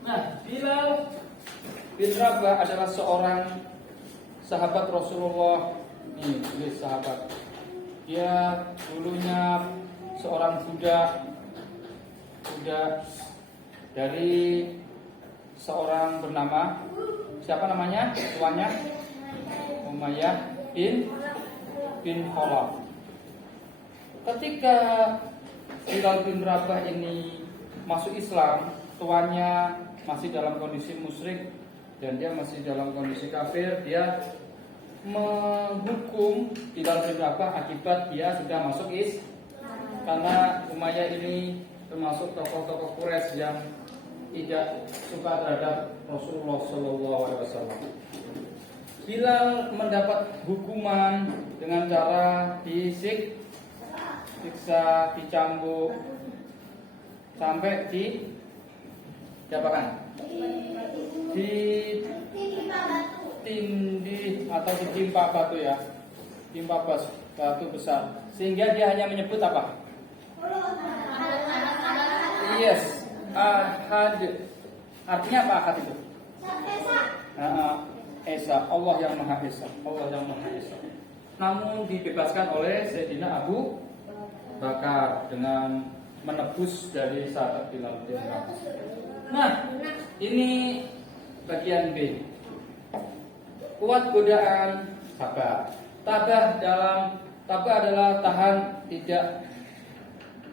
Nah, Bilal bin Rabah adalah seorang sahabat Rasulullah. Ini sahabat. Dia dulunya seorang budak dari seorang bernama, siapa namanya? Tuannya Umayyah bin Khalaf. Ketika Bilal bin Rabah ini masuk Islam, tuannya masih dalam kondisi musyrik dan dia masih dalam kondisi kafir. Dia menghukum Bilal bin Rabah akibat dia sudah masuk Islam. Karena Umayyah ini termasuk tokoh-tokoh Quraisy yang tidak suka terhadap Rasulullah SAW. Bilal mendapat hukuman dengan cara disiksa, dicambuk sampai diapakan? Ditindih atau ditimpa batu ya, timpa batu besar, sehingga dia hanya menyebut apa? Yes, ahad. Artinya apa ahad itu? Esa, Allah yang Maha Esa, Allah yang Maha Esa. Namun dibebaskan oleh Sayyidina Abu Bakar dengan menebus dari sahabat Bilal bin Rabah. Nah, ini bagian B. Kuat godaan, sabar. Tabah adalah tahan, tidak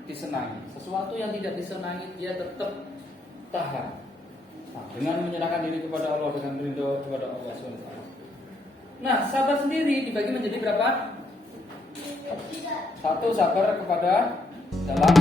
disenangi. Sesuatu yang tidak disenangi dia tetap tahan. Nah, dengan menyerahkan diri kepada Allah, dengan ridho kepada Allah SWT. Nah, sabar sendiri dibagi menjadi berapa? Satu, sabar kepada dalam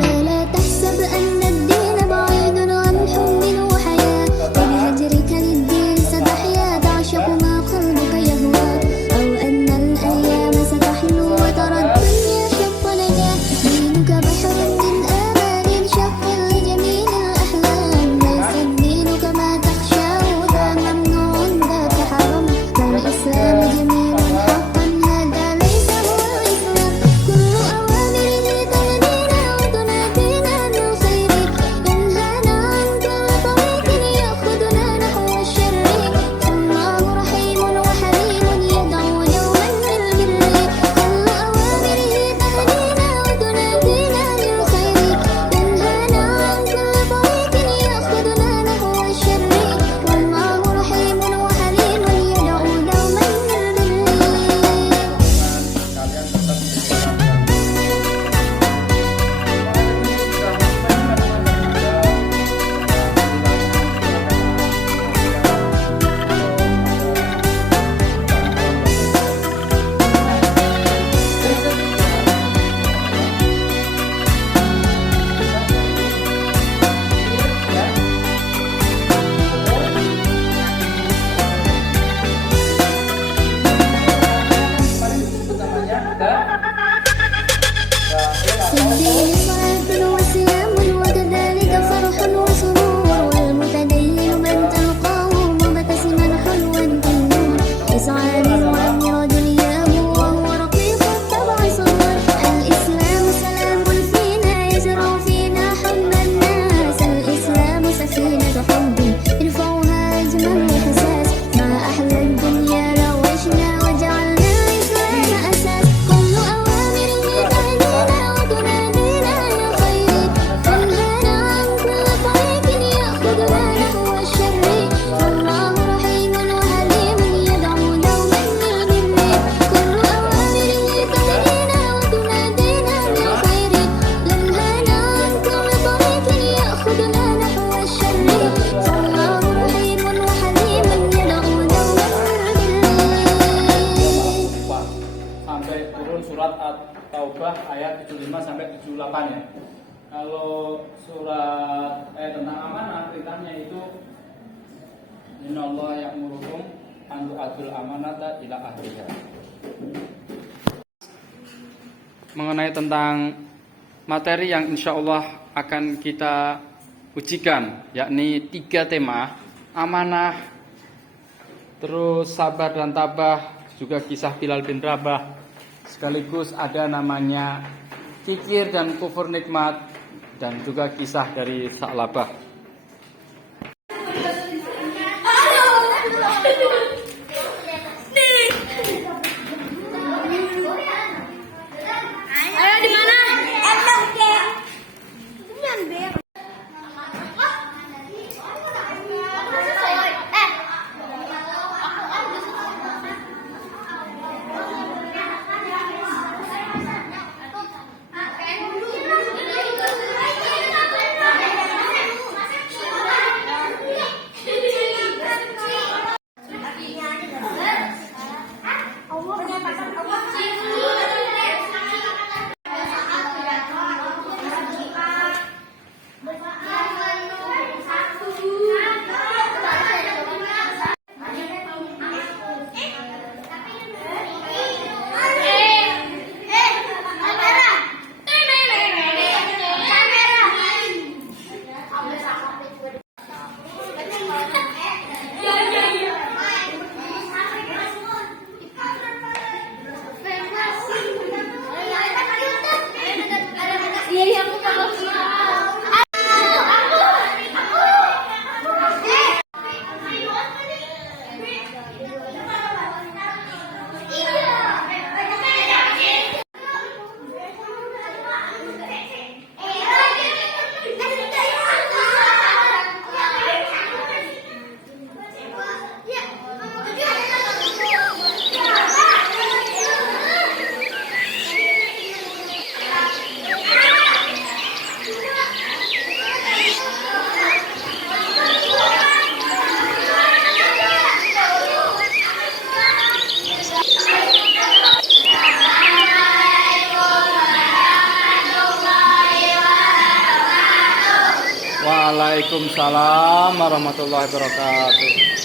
At-Taubah ayat 75 sampai 78 ya. Kalau surat tentang amanah, perintahnya itu innallaha ya'murukum an tu'addul amanata ila ahliha. Mengenai tentang materi yang insya Allah akan kita ujikan, yakni 3 tema: amanah, terus sabar dan tabah, juga kisah Bilal bin Rabah, sekaligus ada namanya kikir dan kufur nikmat, dan juga kisah dari Sa'labah. Waalaikumsalam warahmatullahi wabarakatuh.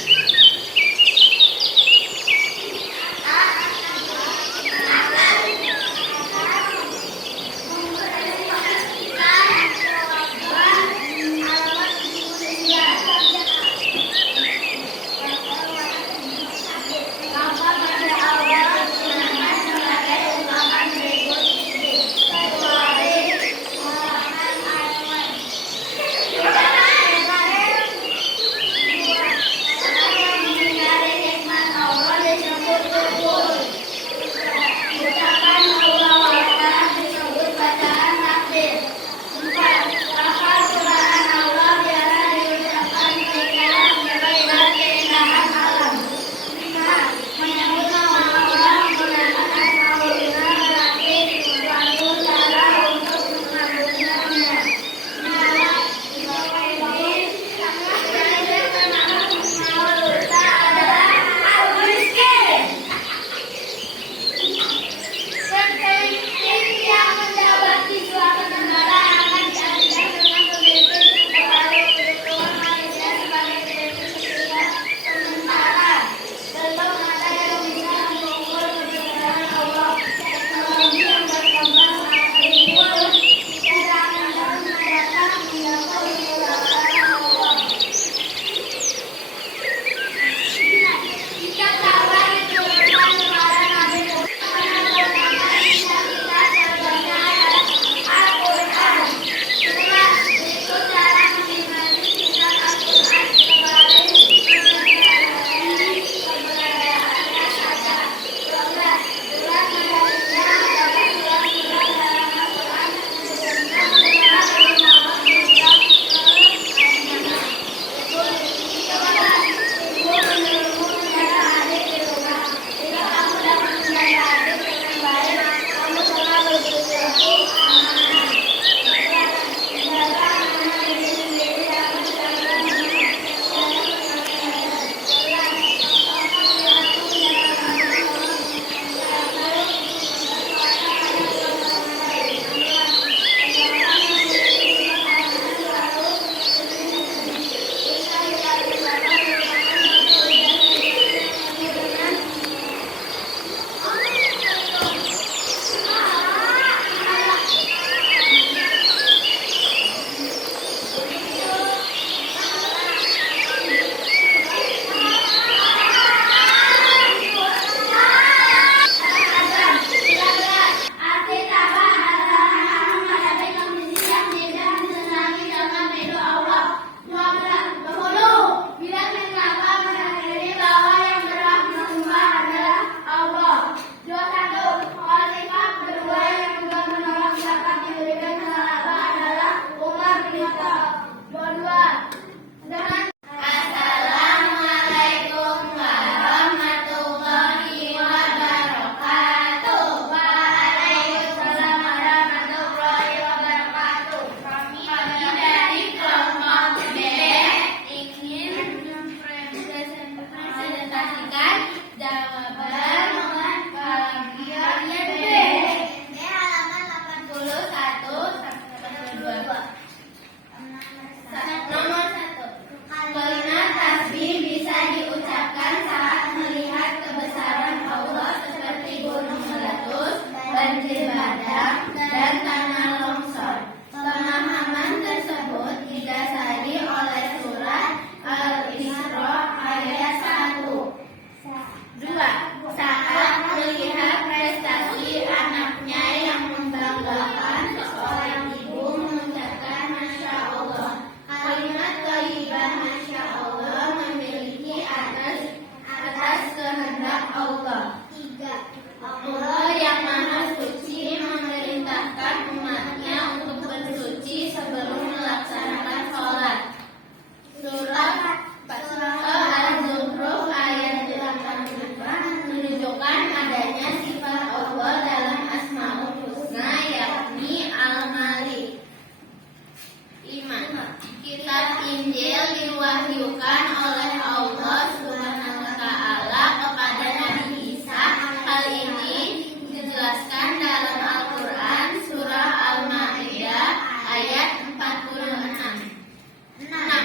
Nah,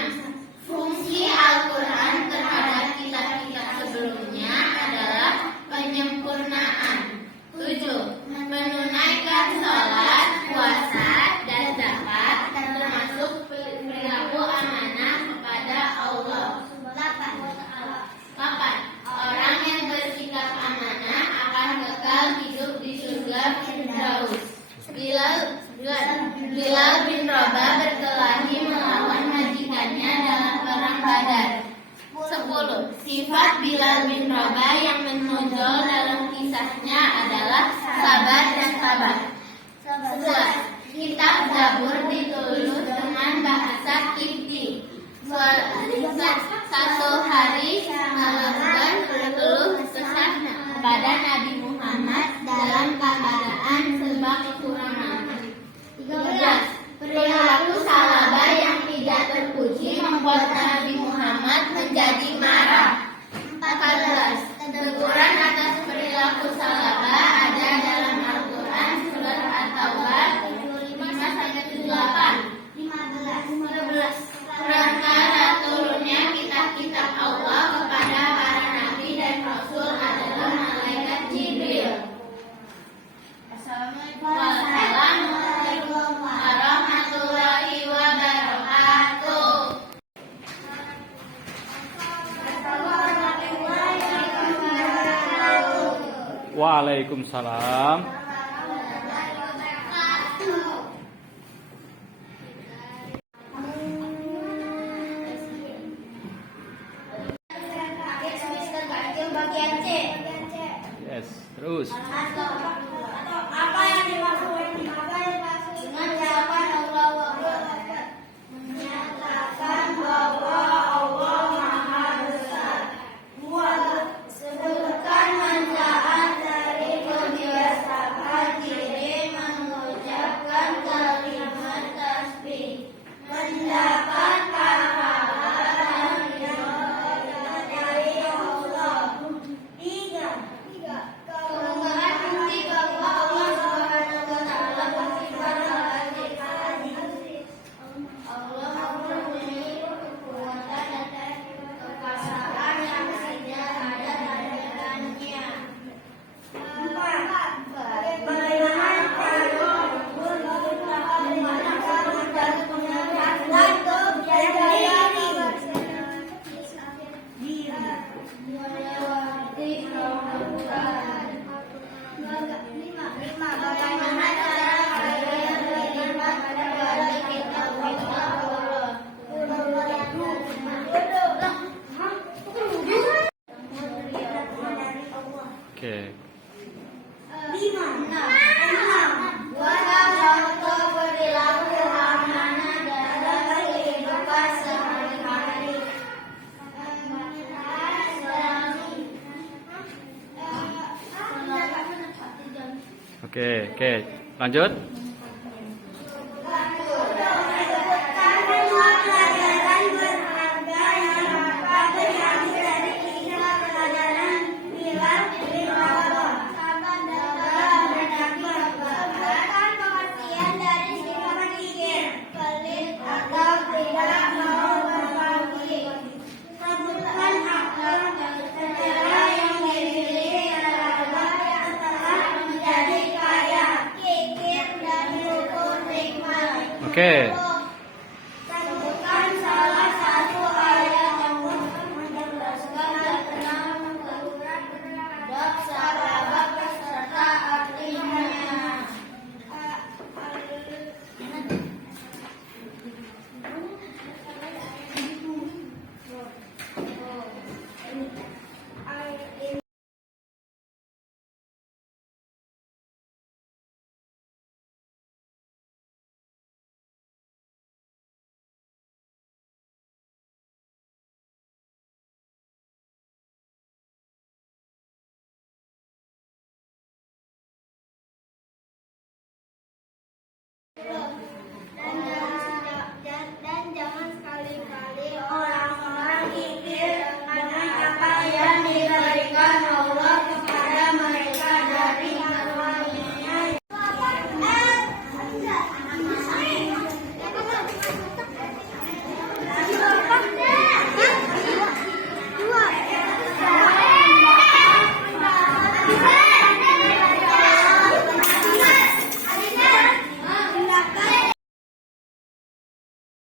Sifat Bilal bin Rabah yang menonjol dalam kisahnya adalah sabar dan sabar. 11. Kitab Zabur ditulis dengan bahasa Kipti. Satu hari Malakan berkeluh kesah kepada Nabi Muhammad dalam keadaan serba kekurangan. 13. Perilaku Salabah yang tidak terpuji membuat Nabi Muhammad menjadi marah. 14. Teguran atas perilaku Salabah ada dalam Al-Quran surat At-Taubah 75-78. 15. Perkara turunnya kitab-kitab Allah kepada para nabi dan rasul adalah malaikat Jibril. Wassalamualaikum warahmatullahi wabarakatuh. Waalaikumsalam. Bagian C. Yes, terus. Apa yang dimaksud dengan jawaban Allahu Akbar? Menyatakan bahwa Allah Maha Besar. 2. Sebutkan manfaat dari kebiasaan diri mengucapkan kalimat tasbih. Mendapat pahala dari Allah. 3. Keunggahan bukti bahwa Allah Subhanahu wa Ta'ala bersifat al-Qadir. Allah mempunyai kekuatan dan kekuasaan yang tidak ada tandingannya. 4. Bagaimana cara dan pengertian bagaimana cara kalian beriman kepada kitab Allah? Oke. 5. Buatlah contoh perilaku amanah dalam kehidupan sehari-hari. Oke, lanjut. Sebutkan semua pelajaran berharga yang dapat diambil dari kisah pelajaran Bilal bin Rabah. Sabar berarti sebutkan pengertian dari sifat kikir, pelit atau tidak mau berbagi. Sebutkan akhlak secara yang dimiliki Salabah yang telah menjadi kaya, kikir dan syukur nikmat. Oke.